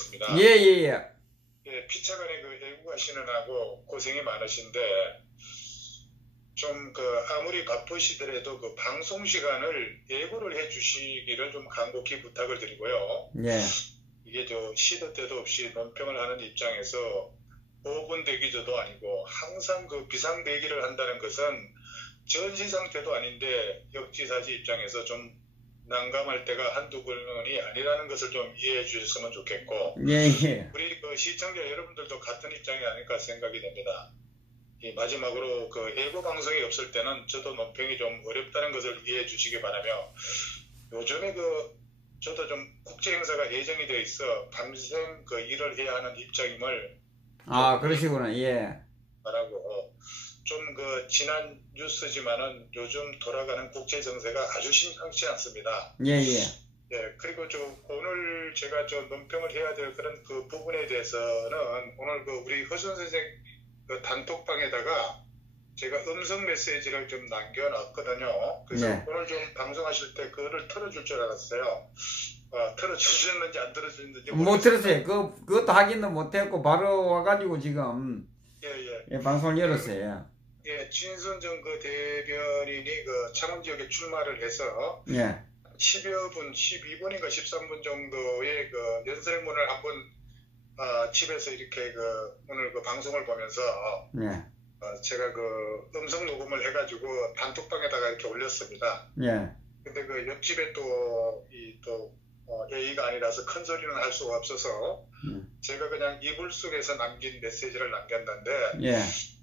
인사드리겠습니다. 예, 예, 예. 예, 피차간에 그 외국 가시느라고 고생이 많으신데, 좀 아무리 바쁘시더라도 그 방송 시간을 예고를 해 주시기를 좀 간곡히 부탁을 드리고요. 예. 이게 시도 때도 없이 논평을 하는 입장에서 5분 대기조도 아니고 항상 그 비상 대기를 한다는 것은 전시 상태도 아닌데 역지사지 입장에서 좀 난감할 때가 한두 번이 아니라는 것을 좀 이해해 주셨으면 좋겠고, 예, 예. 우리 시청자 여러분들도 같은 입장이 아닐까 생각이 됩니다. 이 마지막으로 예고 방송이 없을 때는 저도 논평이 좀 어렵다는 것을 이해해 주시기 바라며, 요즘에 저도 좀 국제 행사가 예정이 되어 있어 밤샘 일을 해야 하는 입장임을 그러시구나. 예. 바라고, 좀 지난 뉴스지만은 요즘 돌아가는 국제 정세가 아주 심상치 않습니다. 예, 예. 예, 그리고 오늘 제가 논평을 해야 될 그런 부분에 대해서는 오늘 우리 허준 선생 단톡방에다가 제가 음성 메시지를 좀 남겨놨거든요. 그래서 네. 오늘 좀 방송하실 때 그거를 틀어줄 줄 알았어요. 틀어주셨는지 안 틀어주셨는지 못 들었어요. 그것도 확인도 못했고, 바로 와가지고 지금, 예, 방송을 열었어요. 예, 진순정 대변인이 창원 지역에 출마를 해서, 예. 10여 분, 12분인가 13분 정도의 연설문을 한번, 집에서 이렇게 오늘 방송을 보면서, 예. 제가 음성 녹음을 해가지고 단톡방에다가 이렇게 올렸습니다. 예. 근데 옆집에 예의가 아니라서 큰 소리는 할 수가 없어서 제가 그냥 이불 속에서 남긴 메시지를 남겼는데, 예.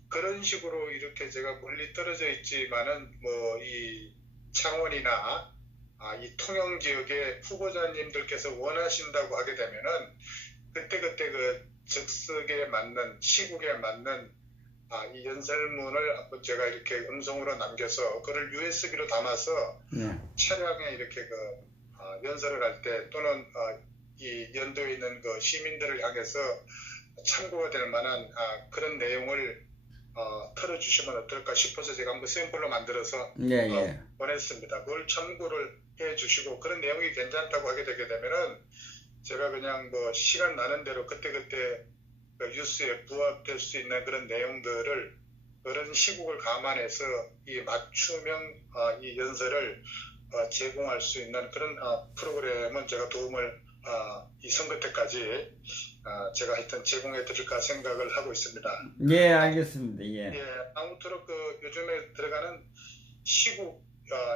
그런 식으로 이렇게 제가 멀리 떨어져 있지만은 이 창원이나 이 통영 지역의 후보자님들께서 원하신다고 하게 되면은 그때 적석에 맞는 시국에 맞는 이 연설문을 한번 제가 이렇게 음성으로 남겨서 그걸 USB로 담아서 차량에 이렇게 연설을 할 때 또는 이 연도에 있는 시민들을 향해서 참고가 될 만한 그런 내용을 틀어주시면 어떨까 싶어서 제가 한번 샘플로 만들어서 보냈습니다. 그걸 참고를 해주시고 그런 내용이 괜찮다고 하게 되게 되면은 제가 그냥 시간 나는 대로 그때그때 뉴스에 부합될 수 있는 그런 내용들을 그런 시국을 감안해서 이 맞춤형 이 연설을 제공할 수 있는 그런 프로그램은 제가 도움을 이 선거 때까지 제가 하여튼 제공해 드릴까 생각을 하고 있습니다. 예, 알겠습니다. 예. 예, 아무쪼록 요즘에 들어가는 시국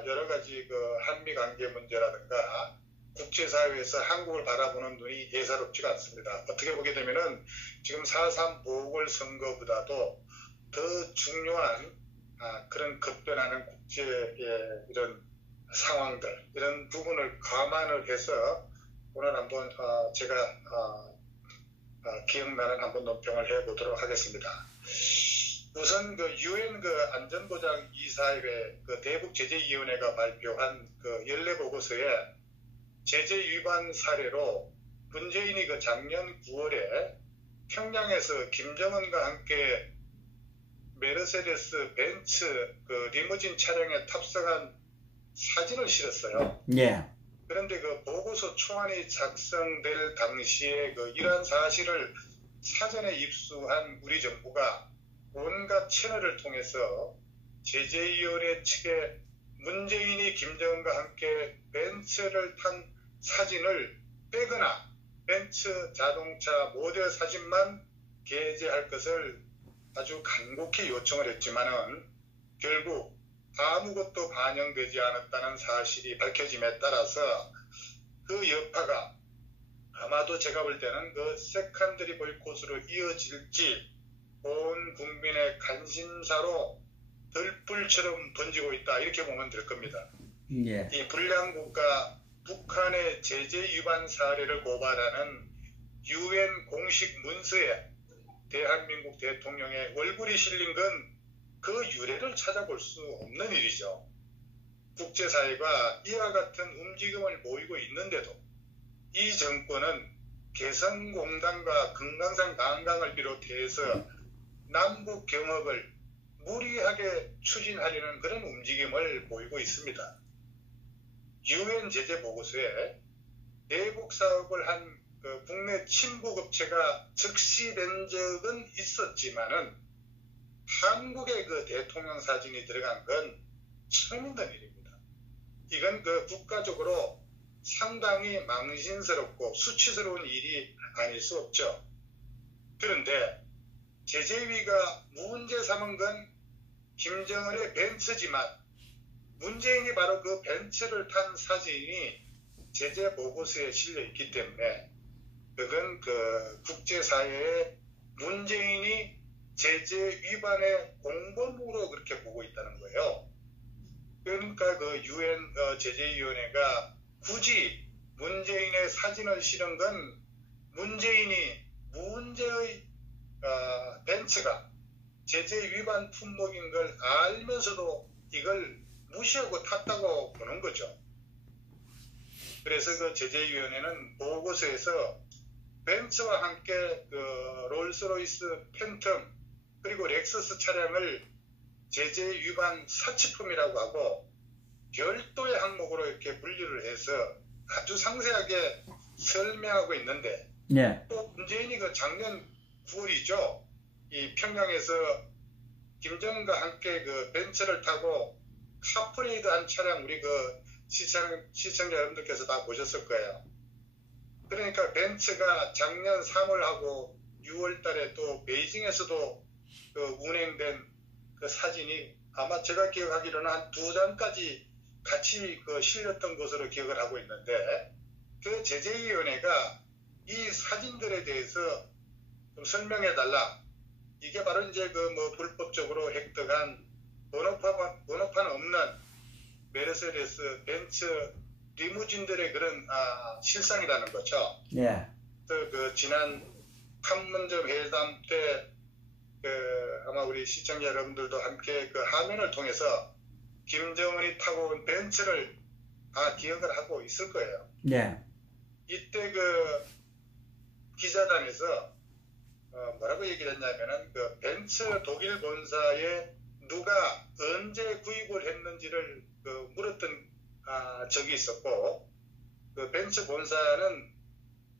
여러 가지 한미 관계 문제라든가 국제사회에서 한국을 바라보는 눈이 예사롭지가 않습니다. 어떻게 보게 되면은 지금 4.3 보궐선거보다도 더 중요한 그런 급변하는 국제의 이런 상황들, 이런 부분을 감안을 해서 오늘 한번 제가 기억나는 한번 논평을 해보도록 하겠습니다. 우선 UN 안전보장 이사회 대북 제재위원회가 발표한 연례 보고서에 제재 위반 사례로 문재인이 작년 9월에 평양에서 김정은과 함께 메르세데스 벤츠 리무진 차량에 탑승한 사진을 실었어요. 예. 그런데 보고서 초안이 작성될 당시에 이러한 사실을 사전에 입수한 우리 정부가 온갖 채널을 통해서 제재위원회 측에 문재인이 김정은과 함께 벤츠를 탄 사진을 빼거나 벤츠 자동차 모델 사진만 게재할 것을 아주 간곡히 요청을 했지만은 결국 아무것도 반영되지 않았다는 사실이 밝혀짐에 따라서 그 여파가 아마도 제가 볼 때는 세컨드리 보이콧으로 이어질지 온 국민의 관심사로 들불처럼 번지고 있다, 이렇게 보면 될 겁니다. 예. 이 불량 국가 북한의 제재 위반 사례를 고발하는 UN 공식 문서에 대한민국 대통령의 얼굴이 실린 건 그 유래를 찾아볼 수 없는 일이죠. 국제사회가 이와 같은 움직임을 보이고 있는데도 이 정권은 개성공단과 금강산 관광을 비롯해서 남북 경협을 무리하게 추진하려는 그런 움직임을 보이고 있습니다. UN 제재 보고서에 대북 사업을 한 그 국내 침국 업체가 적시된 적은 있었지만은 한국의 그 대통령 사진이 들어간 건 처음 있는 일입니다. 이건 그 국가적으로 상당히 망신스럽고 수치스러운 일이 아닐 수 없죠. 그런데 제재위가 문제 삼은 건 김정은의 벤츠지만 문재인이 바로 그 벤츠를 탄 사진이 제재 보고서에 실려 있기 때문에 그건 그 국제사회에 문재인이 제재 위반의 공범으로 그렇게 보고 있다는 거예요. 그러니까 그 유엔 제재위원회가 굳이 문재인의 사진을 실은 건 문재인이 문제의 벤츠가 제재 위반 품목인 걸 알면서도 이걸 무시하고 탔다고 보는 거죠. 그래서 그 제재위원회는 보고서에서 벤츠와 함께 그 롤스로이스 팬텀 그리고 렉서스 차량을 제재 위반 사치품이라고 하고 별도의 항목으로 이렇게 분류를 해서 아주 상세하게 설명하고 있는데 네. 또 문재인이 그 작년 9월이죠. 이 평양에서 김정은과 함께 그 벤츠를 타고 카프레이드 한 차량 우리 그 시청자 여러분들께서 다 보셨을 거예요. 그러니까 벤츠가 작년 3월하고 6월 달에 또 베이징에서도 그 운행된 그 사진이 아마 제가 기억하기로는 한 2장까지 같이 그 실렸던 것으로 기억을 하고 있는데 그 제재위원회가 이 사진들에 대해서 좀 설명해 달라. 이게 바로 이제 그 뭐 불법적으로 획득한 번호판 없는 메르세데스, 벤츠, 리무진들의 그런 실상이라는 거죠. 예. 그 지난 판문점 회담 때 아마 우리 시청자 여러분들도 함께 그 화면을 통해서 김정은이 타고 온 벤츠를 다 기억을 하고 있을 거예요. 예. 이때 그 기자단에서 뭐라고 얘기를 했냐면은 그 벤츠 독일 본사에 누가 언제 구입을 했는지를 그 물었던 적이 있었고 그 벤츠 본사는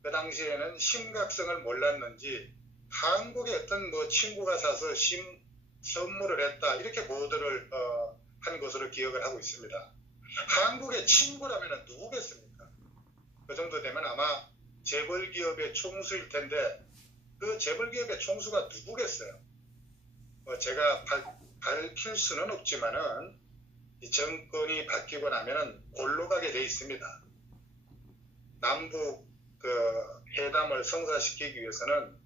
그 당시에는 심각성을 몰랐는지 한국의 어떤 뭐 친구가 사서 선물을 했다 이렇게 보도를 한 것으로 기억을 하고 있습니다. 한국의 친구라면 누구겠습니까? 그 정도 되면 아마 재벌기업의 총수일 텐데 그 재벌기업의 총수가 누구겠어요? 제가 밝힐 수는 없지만은 이 정권이 바뀌고 나면은 골로 가게 돼 있습니다. 남북 그 회담을 성사시키기 위해서는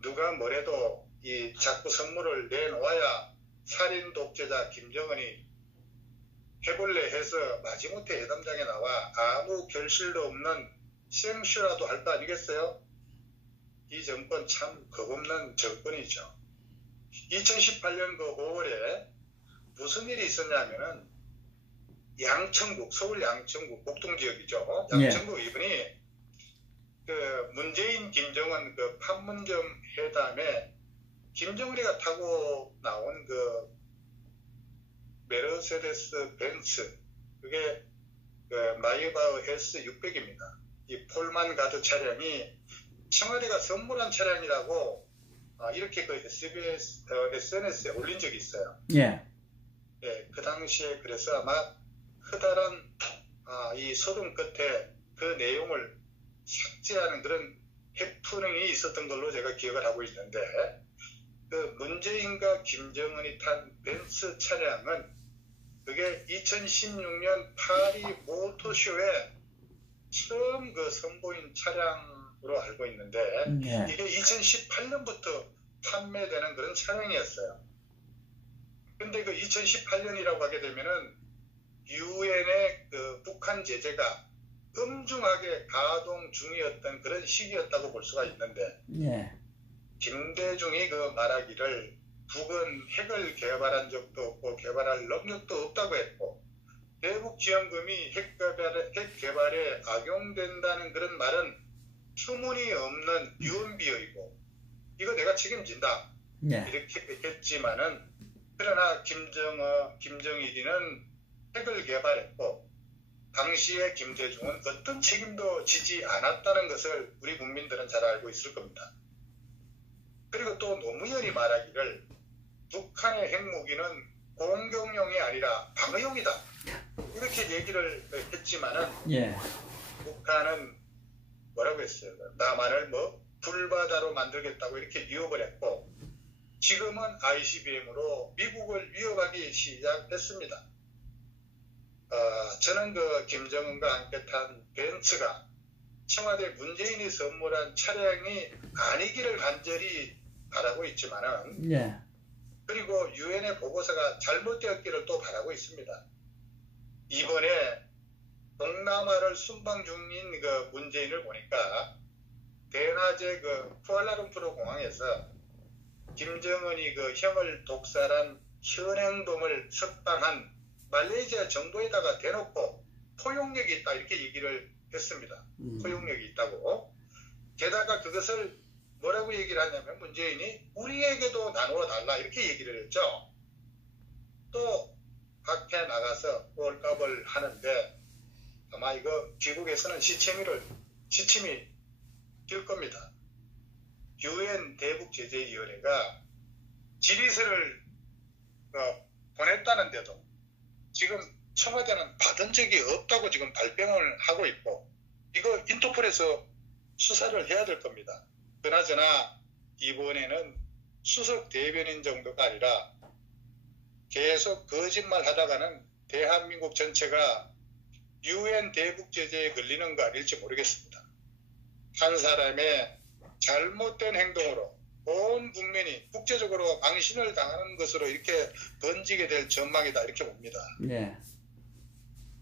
누가 뭐래도 이 자꾸 선물을 내놓아야 살인 독재자 김정은이 해볼래 해서 마지못해 회담장에 나와 아무 결실도 없는 생쇼라도 할 거 아니겠어요? 이 정권 참 겁없는 정권이죠. 2018년 그 5월에 무슨 일이 있었냐면은 양천국, 서울 양천국 목동지역이죠. 양천국 이분이 그 문재인 김정은 그 판문점 회담에 김정은이가 타고 나온 그 메르세데스 벤츠 그게 그 마이바흐 S600입니다. 이 폴만 가드 차량이 청와대가 선물한 차량이라고 이렇게 그 SNS에 올린 적이 있어요. 예. 예, 그 당시에 그래서 아마 커다란 이 소동 끝에 그 내용을 삭제하는 그런 해프닝이 있었던 걸로 제가 기억을 하고 있는데 그 문재인과 김정은이 탄 벤츠 차량은 그게 2016년 파리 모터쇼에 처음 그 선보인 차량으로 알고 있는데 이게 2018년부터 판매되는 그런 차량이었어요. 근데 그 2018년이라고 하게 되면은 유엔의 그 북한 제재가 엄중하게 가동 중이었던 그런 시기였다고 볼 수가 있는데 김대중이 그 말하기를 북은 핵을 개발한 적도 없고 개발할 능력도 없다고 했고 대북 지원금이 핵 개발에 악용된다는 그런 말은 터무니없는 유언비어이고 이거 내가 책임진다 이렇게 했지만은 그러나 김정일이는 핵을 개발했고 당시에 김대중은 어떤 책임도 지지 않았다는 것을 우리 국민들은 잘 알고 있을 겁니다. 그리고 또 노무현이 말하기를 북한의 핵무기는 공격용이 아니라 방어용이다. 이렇게 얘기를 했지만은 예. 북한은 뭐라고 했어요? 남한을 뭐 불바다로 만들겠다고 이렇게 위협을 했고 지금은 ICBM으로 미국을 위협하기 시작했습니다. 저는 그 김정은과 함께 탄 벤츠가 청와대 문재인이 선물한 차량이 아니기를 간절히 바라고 있지만은 예. 그리고 유엔의 보고서가 잘못되었기를 또 바라고 있습니다. 이번에 동남아를 순방 중인 그 문재인을 보니까 대낮에 그 쿠알라룸푸르 공항에서 김정은이 그 형을 독살한 현행범을 석방한 말레이시아 정부에다가 대놓고 포용력이 있다 이렇게 얘기를 했습니다. 포용력이 있다고. 게다가 그것을 뭐라고 얘기를 하냐면 문재인이 우리에게도 나누어 달라 이렇게 얘기를 했죠. 또 밖에 나가서 꼴값을 하는데 아마 이거 귀국에서는 시침이 될 겁니다. 유엔 대북제재위원회가 질의서를 보냈다는데도 지금 청와대는 받은 적이 없다고 지금 발뺌을 하고 있고 이거 인터폴에서 수사를 해야 될 겁니다. 그나저나 이번에는 수석 대변인 정도가 아니라 계속 거짓말 하다가는 대한민국 전체가 유엔 대북 제재에 걸리는 거 아닐지 모르겠습니다. 한 사람의 잘못된 행동으로 온 국민이 국제적으로 망신을 당하는 것으로 이렇게 번지게 될 전망이다 이렇게 봅니다. 네.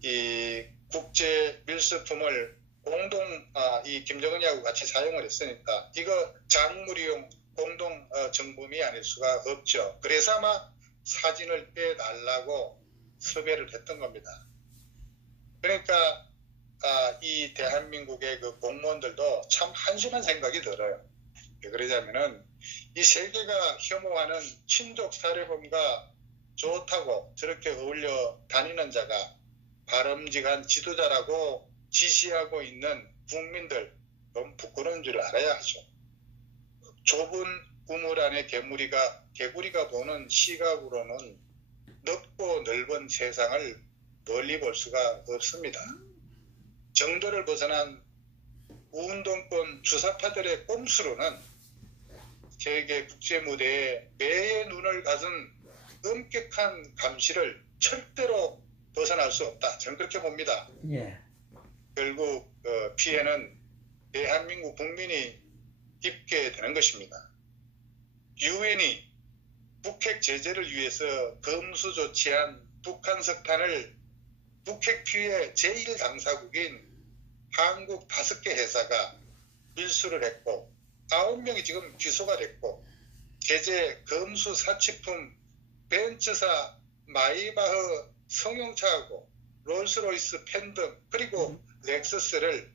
이 국제 밀수품을 이 김정은이하고 같이 사용을 했으니까 이거 작물이용 공동 정범이 아닐 수가 없죠. 그래서 아마 사진을 빼달라고 섭외를 했던 겁니다. 그러니까 이 대한민국의 그 공무원들도 참 한심한 생각이 들어요. 왜 그러냐면은 이 세계가 혐오하는 친족 살해범과 좋다고 저렇게 어울려 다니는 자가 바람직한 지도자라고 지시하고 있는 국민들 너무 부끄러운 줄 알아야 하죠. 좁은 우물 안에 개구리가 보는 시각으로는 넓고 넓은 세상을 멀리 볼 수가 없습니다. 정도를 벗어난 운동권 주사파들의 꼼수로는 세계 국제 무대에 매의 눈을 가진 엄격한 감시를 절대로 벗어날 수 없다. 저는 그렇게 봅니다. 예. 결국 피해는 대한민국 국민이 입게 되는 것입니다. 유엔이 북핵 제재를 위해서 검수 조치한 북한 석탄을 북핵 피해 제1당사국인 한국 5개 회사가 밀수를 했고 9명이 지금 기소가 됐고 제재 검수 사치품 벤츠사 마이바흐 성용차하고 롤스로이스 팬덤 그리고 렉서스를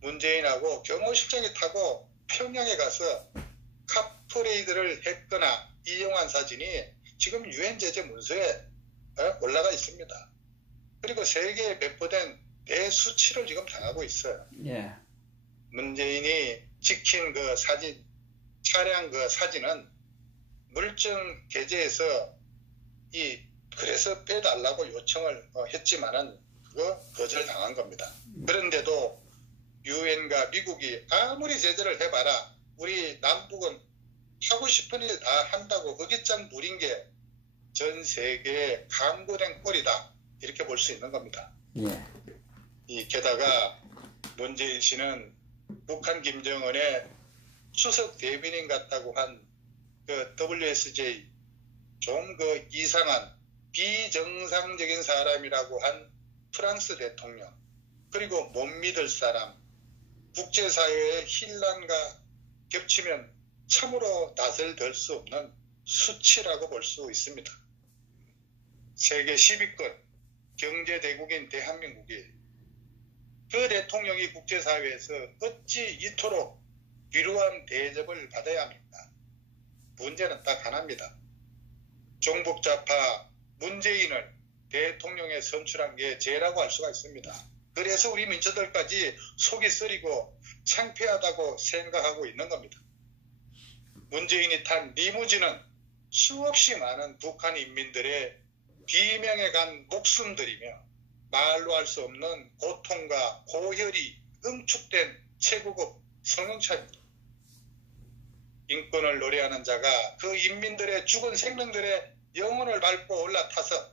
문재인하고 경호실장이 타고 평양에 가서 카프레이드를 했거나 이용한 사진이 지금 유엔 제재 문서에 올라가 있습니다. 그리고 세계에 배포된 대수치를 지금 당하고 있어요. 예. 문재인이 찍힌 그 사진, 차량 그 사진은 물증 게재에서 그래서 빼달라고 요청을 했지만은 그거 거절당한 겁니다. 그런데도 유엔과 미국이 아무리 제재를 해봐라 우리 남북은 하고 싶은 일 다 한다고 어깃장 부린 게 전 세계에 강구된 꼴이다 이렇게 볼 수 있는 겁니다. 예. 게다가 문재인 씨는 북한 김정은의 수석 대변인 같다고 한 그 WSJ 좀 그 이상한 비정상적인 사람이라고 한 프랑스 대통령 그리고 못 믿을 사람 국제사회의 혼란과 겹치면 참으로 낯을 들 수 없는 수치라고 볼 수 있습니다. 세계 10위권 경제대국인 대한민국이 그 대통령이 국제사회에서 어찌 이토록 위로한 대접을 받아야 합니까? 문제는 딱 하나입니다. 종북좌파 문재인을 대통령에 선출한 게 죄라고 할 수가 있습니다. 그래서 우리 민주들까지 속이 쓰리고 창피하다고 생각하고 있는 겁니다. 문재인이 탄 리무진은 수없이 많은 북한 인민들의 비명에 간 목숨들이며 말로 할 수 없는 고통과 고혈이 응축된 최고급 성형차입니다. 인권을 노래하는 자가 그 인민들의 죽은 생명들의 영혼을 밟고 올라타서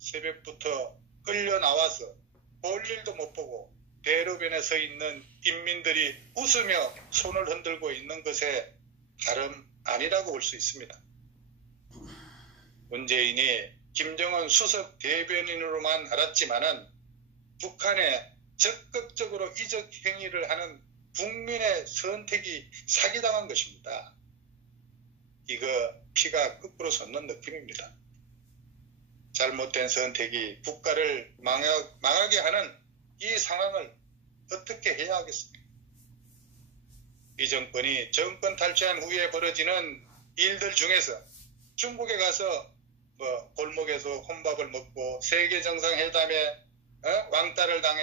새벽부터 끌려 나와서 볼 일도 못 보고 대로변에 서 있는 인민들이 웃으며 손을 흔들고 있는 것에 다름 아니라고 볼 수 있습니다. 문재인이 김정은 수석 대변인으로만 알았지만은 북한에 적극적으로 이적 행위를 하는 국민의 선택이 사기당한 것입니다. 이거 피가 거꾸로 솟는 느낌입니다. 잘못된 선택이 국가를 망하게 하는 이 상황을 어떻게 해야 하겠습니까? 이 정권이 정권 탈취한 후에 벌어지는 일들 중에서 중국에 가서 골목에서 혼밥을 먹고 세계 정상회담에 왕따를 당해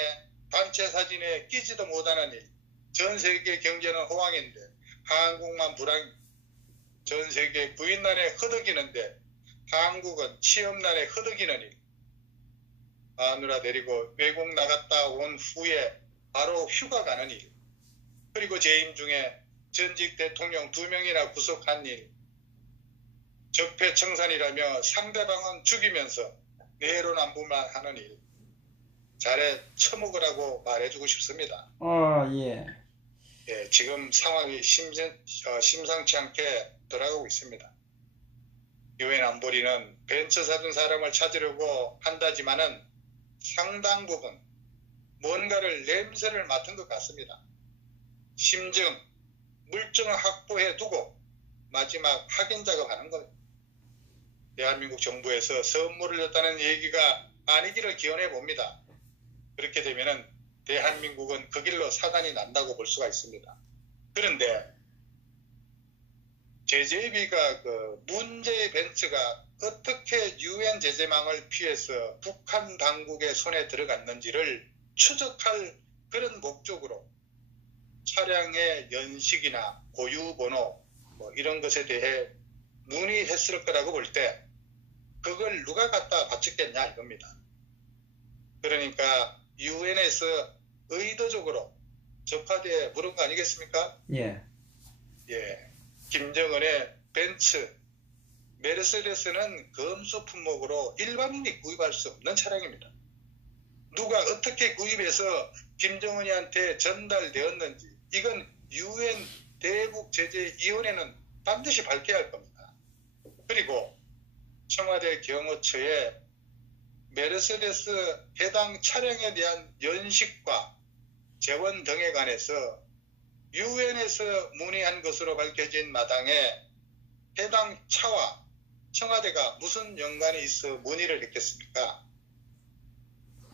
단체 사진에 끼지도 못하는 일, 전 세계 경제는 호황인데 한국만 불황, 전 세계 부인난에 허덕이는데 한국은 취업난에 허덕이는 일, 마누라 데리고 외국 나갔다 온 후에 바로 휴가 가는 일, 그리고 재임 중에 전직 대통령 2명이나 구속한 일, 적폐청산이라며 상대방은 죽이면서 내로남불만 하는 일, 잘해 처먹으라고 말해주고 싶습니다. 예. 예, 지금 상황이 심상치 않게 돌아가고 있습니다. 유엔 안보리는 벤처 사준 사람을 찾으려고 한다지만은 상당 부분 뭔가를 냄새를 맡은 것 같습니다. 심증, 물증을 확보해 두고 마지막 확인 작업하는 겁니다. 대한민국 정부에서 선물을 줬다는 얘기가 아니기를 기원해 봅니다. 그렇게 되면은 대한민국은 그 길로 사단이 난다고 볼 수가 있습니다. 그런데 제재비가 문제의 벤츠가 어떻게 유엔 제재망을 피해서 북한 당국의 손에 들어갔는지를 추적할 그런 목적으로 차량의 연식이나 고유번호 이런 것에 대해 문의했을 거라고 볼 때 그걸 누가 갖다 바쳤겠냐 이겁니다. 그러니까 유엔에서 의도적으로 적화되어 물은 거 아니겠습니까? 예. 예. 김정은의 벤츠, 메르세데스는 검수 품목으로 일반인이 구입할 수 없는 차량입니다. 누가 어떻게 구입해서 김정은이한테 전달되었는지 이건 유엔 대북제재위원회는 반드시 밝혀야 할 겁니다. 그리고 청와대 경호처에 메르세데스 해당 차량에 대한 연식과 재원 등에 관해서 유엔에서 문의한 것으로 밝혀진 마당에 해당 차와 청와대가 무슨 연관이 있어 문의를 했겠습니까?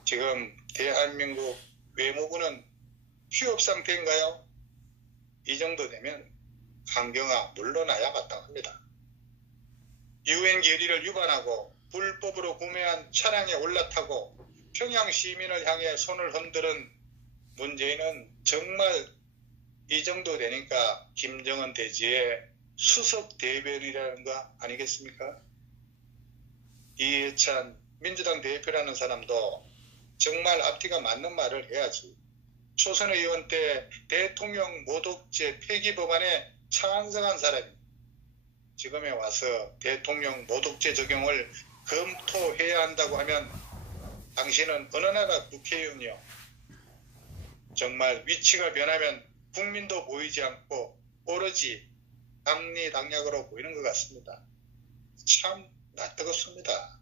지금 대한민국 외무부는 휴업 상태인가요? 이 정도 되면 강경화 물러나야 마땅합니다. 유엔 결의를 위반하고 불법으로 구매한 차량에 올라타고 평양 시민을 향해 손을 흔드는 문재인은 정말 이 정도 되니까 김정은 대지의 수석 대변이라는 거 아니겠습니까? 이해찬 민주당 대표라는 사람도 정말 앞뒤가 맞는 말을 해야지. 초선 의원 때 대통령 모독죄 폐기 법안에 찬성한 사람이 지금에 와서 대통령 모독죄 적용을 검토해야 한다고 하면 당신은 어느 나라 국회의원이요? 정말 위치가 변하면 국민도 보이지 않고 오로지 당리당략으로 보이는 것 같습니다. 참 낯뜨겁습니다.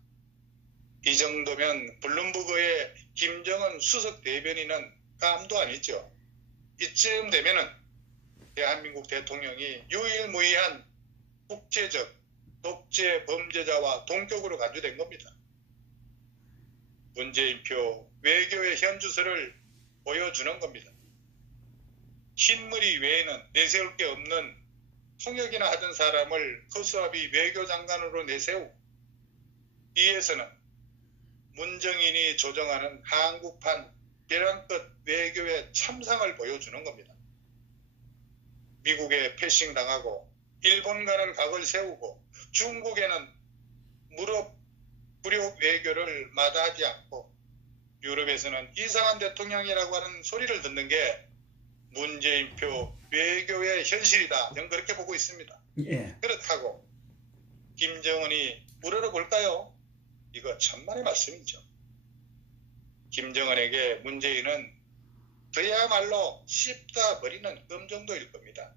이 정도면 블룸버그의 김정은 수석 대변인은 깜도 아니죠. 이쯤 되면은 대한민국 대통령이 유일무이한 국제적 독재 범죄자와 동격으로 간주된 겁니다. 문재인표 외교의 현주소를 보여주는 겁니다. 흰머리 외에는 내세울 게 없는 통역이나 하던 사람을 허수아비 외교장관으로 내세우고 이에서는 문정인이 조정하는 한국판 벼랑끝 외교의 참상을 보여주는 겁니다. 미국에 패싱당하고 일본과는 각을 세우고 중국에는 무력 외교를 마다하지 않고 유럽에서는 이상한 대통령이라고 하는 소리를 듣는 게 문재인표 외교의 현실이다. 저는 그렇게 보고 있습니다. 예. 그렇다고 김정은이 우러러볼까요? 이거 천만의 말씀이죠. 김정은에게 문재인은 그야말로 씹다 버리는 금 정도일 겁니다.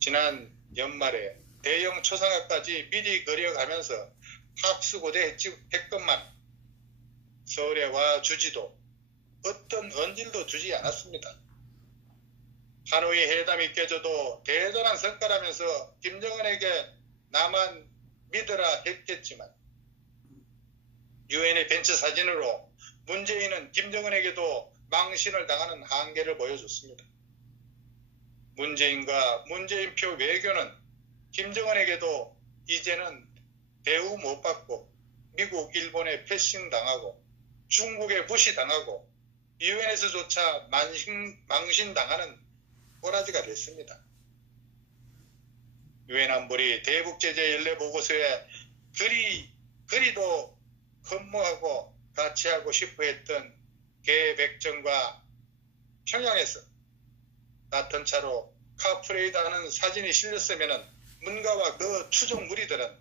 지난 연말에 대형 초상화까지 미리 그려가면서 학수고대 했건만 서울에 와 주지도 어떤 언질도 주지 않았습니다. 하노이 회담이 깨져도 대단한 성과라면서 김정은에게 나만 믿으라 했겠지만 유엔의 벤처 사진으로 문재인은 김정은에게도 망신을 당하는 한계를 보여줬습니다. 문재인과 문재인표 외교는 김정은에게도 이제는 대우 못 받고 미국, 일본에 패싱당하고 중국에 무시당하고 유엔에서조차 망신당하는 꼬라지가 됐습니다. 유엔 안보리 대북제재 연례 보고서에 그리도 근무하고 같이 하고 싶어 했던 개백정과 평양에서 같은 차로 카프레이드 하는 사진이 실렸으면 문가와 그 추종 무리들은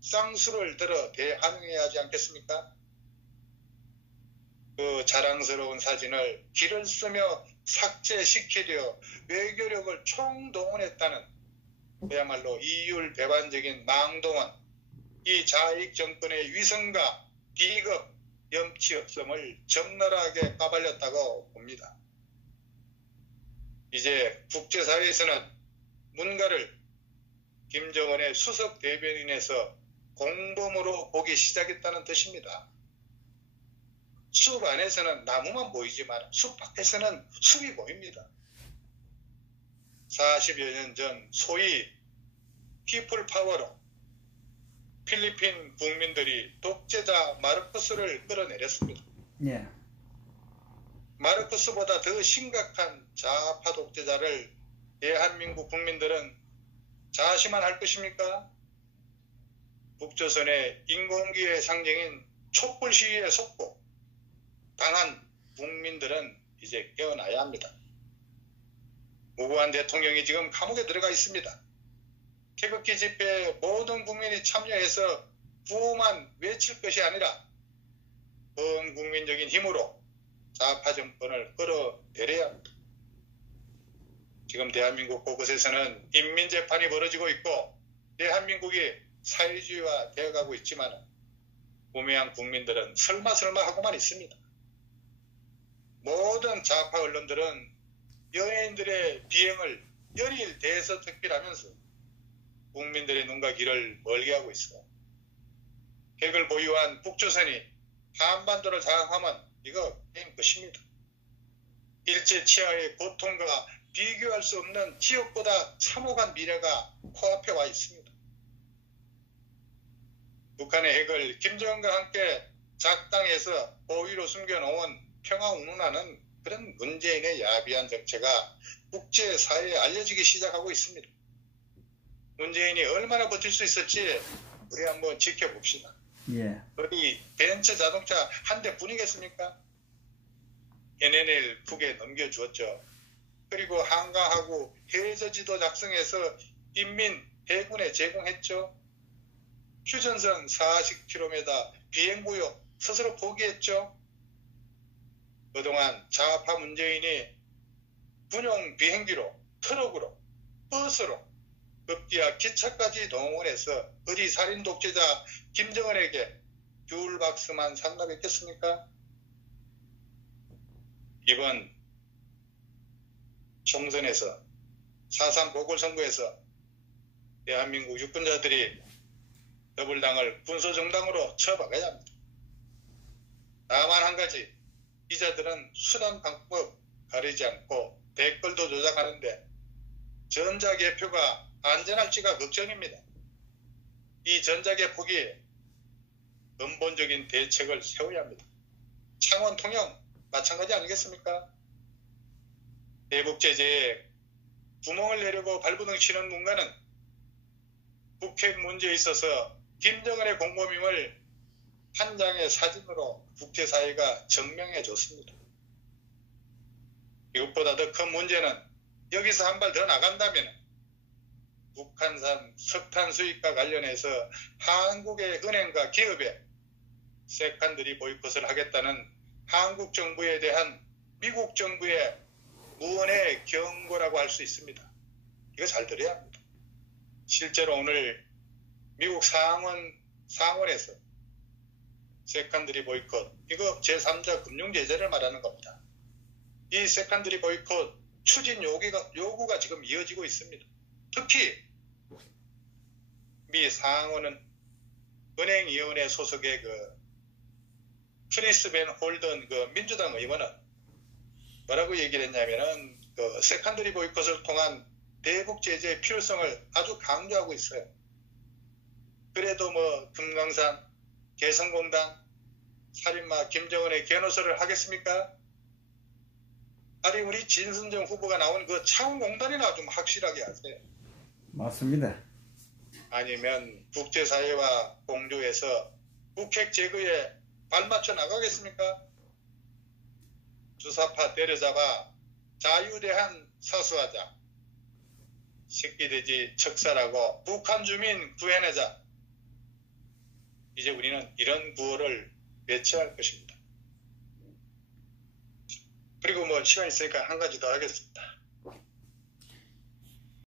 쌍수를 들어 대환영해야 하지 않겠습니까? 그 자랑스러운 사진을 길을 쓰며 삭제시키려 외교력을 총동원했다는 그야말로 이율배반적인 망동은 이 자익 정권의 위선과 비겁, 염치 없음을 적나라하게 까발렸다고 봅니다. 이제 국제사회에서는 문가를 김정은의 수석 대변인에서 공범으로 보기 시작했다는 뜻입니다. 숲 안에서는 나무만 보이지만 숲 밖에서는 숲이 보입니다. 40여 년 전 소위 피플 파워로 필리핀 국민들이 독재자 마르코스를 끌어내렸습니다. 예. 마르코스보다 더 심각한 좌파 독재자를 대한민국 국민들은 자시만 할 것입니까? 북조선의 인공기의 상징인 촛불 시위에 속고 당한 국민들은 이제 깨어나야 합니다. 무고한 대통령이 지금 감옥에 들어가 있습니다. 태극기 집회에 모든 국민이 참여해서 구호만 외칠 것이 아니라 전 국민적인 힘으로 좌파 정권을 끌어내려야 합니다. 지금 대한민국 곳곳에서는 인민재판이 벌어지고 있고 대한민국이 사회주의화 되어가고 있지만 우매한 국민들은 설마 하고만 있습니다. 모든 좌파 언론들은 연예인들의 비행을 연일 대서특필하면서 국민들의 눈과 귀를 멀게 하고 있어요. 핵을 보유한 북조선이 한반도를 장악하면 이거 게임 끝입니다. 일제 치하의 고통과 비교할 수 없는 지옥보다 참혹한 미래가 코앞에 와 있습니다. 북한의 핵을 김정은과 함께 작당해서 고의로 숨겨놓은 평화 운운하는 그런 문재인의 야비한 정체가 국제사회에 알려지기 시작하고 있습니다. 문재인이 얼마나 버틸 수 있을지 우리 한번 지켜봅시다. 예. 어디 벤츠 자동차 한 대뿐이겠습니까? NNL 북에 넘겨주었죠. 그리고 한강하고 해저지도 작성해서 인민 해군에 제공했죠. 휴전선 40km 비행구역 스스로 포기했죠. 그동안 좌파 문재인이 군용 비행기로, 트럭으로, 버스로, 급기야 기차까지 동원해서 어디 살인 독재자 김정은에게 귤박스만 상납했겠습니까? 이번 총선에서 4.3 보궐선거에서 대한민국 유권자들이 더불당을 군소정당으로 쳐박아야 합니다. 다만 한 가지, 이자들은 수단 방법 가리지 않고 댓글도 조작하는데 전자개표가 안전할지가 걱정입니다. 이 전자개표기에 근본적인 대책을 세워야 합니다. 창원 통영 마찬가지 아니겠습니까? 대북 제재에 구멍을 내려고 발버둥 치는 문가는 북핵 문제에 있어서 김정은의 공범임을 한 장의 사진으로 국제사회가 증명해 줬습니다. 이것보다 더 큰 문제는 여기서 한 발 더 나간다면 북한산 석탄 수입과 관련해서 한국의 은행과 기업에 세컨드리 보이콧을 하겠다는 한국 정부에 대한 미국 정부의 무언의 경고라고 할 수 있습니다. 이거 잘 들어야 합니다. 실제로 오늘 미국 상원에서 세컨드리 보이콧, 이거 제3자 금융제재를 말하는 겁니다. 이 세컨드리 보이콧 추진 요구가 지금 이어지고 있습니다. 특히 미 상원은 은행위원회 소속의 크리스 벤 홀던 민주당 의원은 뭐라고 얘기를 했냐면은 세컨드리 보이콧을 통한 대북 제재의 필요성을 아주 강조하고 있어요. 그래도 금강산, 개성공단, 살인마 김정은의 개노소를 하겠습니까? 아니 우리 진승정 후보가 나온 창원공단이나 좀 확실하게 하세요. 맞습니다. 아니면 국제사회와 공조해서 북핵 제거에 발맞춰 나가겠습니까? 주사파 때려잡아 자유대한 사수하자. 새끼돼지 척살하고 북한 주민 구해내자. 이제 우리는 이런 구호를 외쳐야 할 것입니다. 그리고 시간 있으니까 한 가지 더 하겠습니다.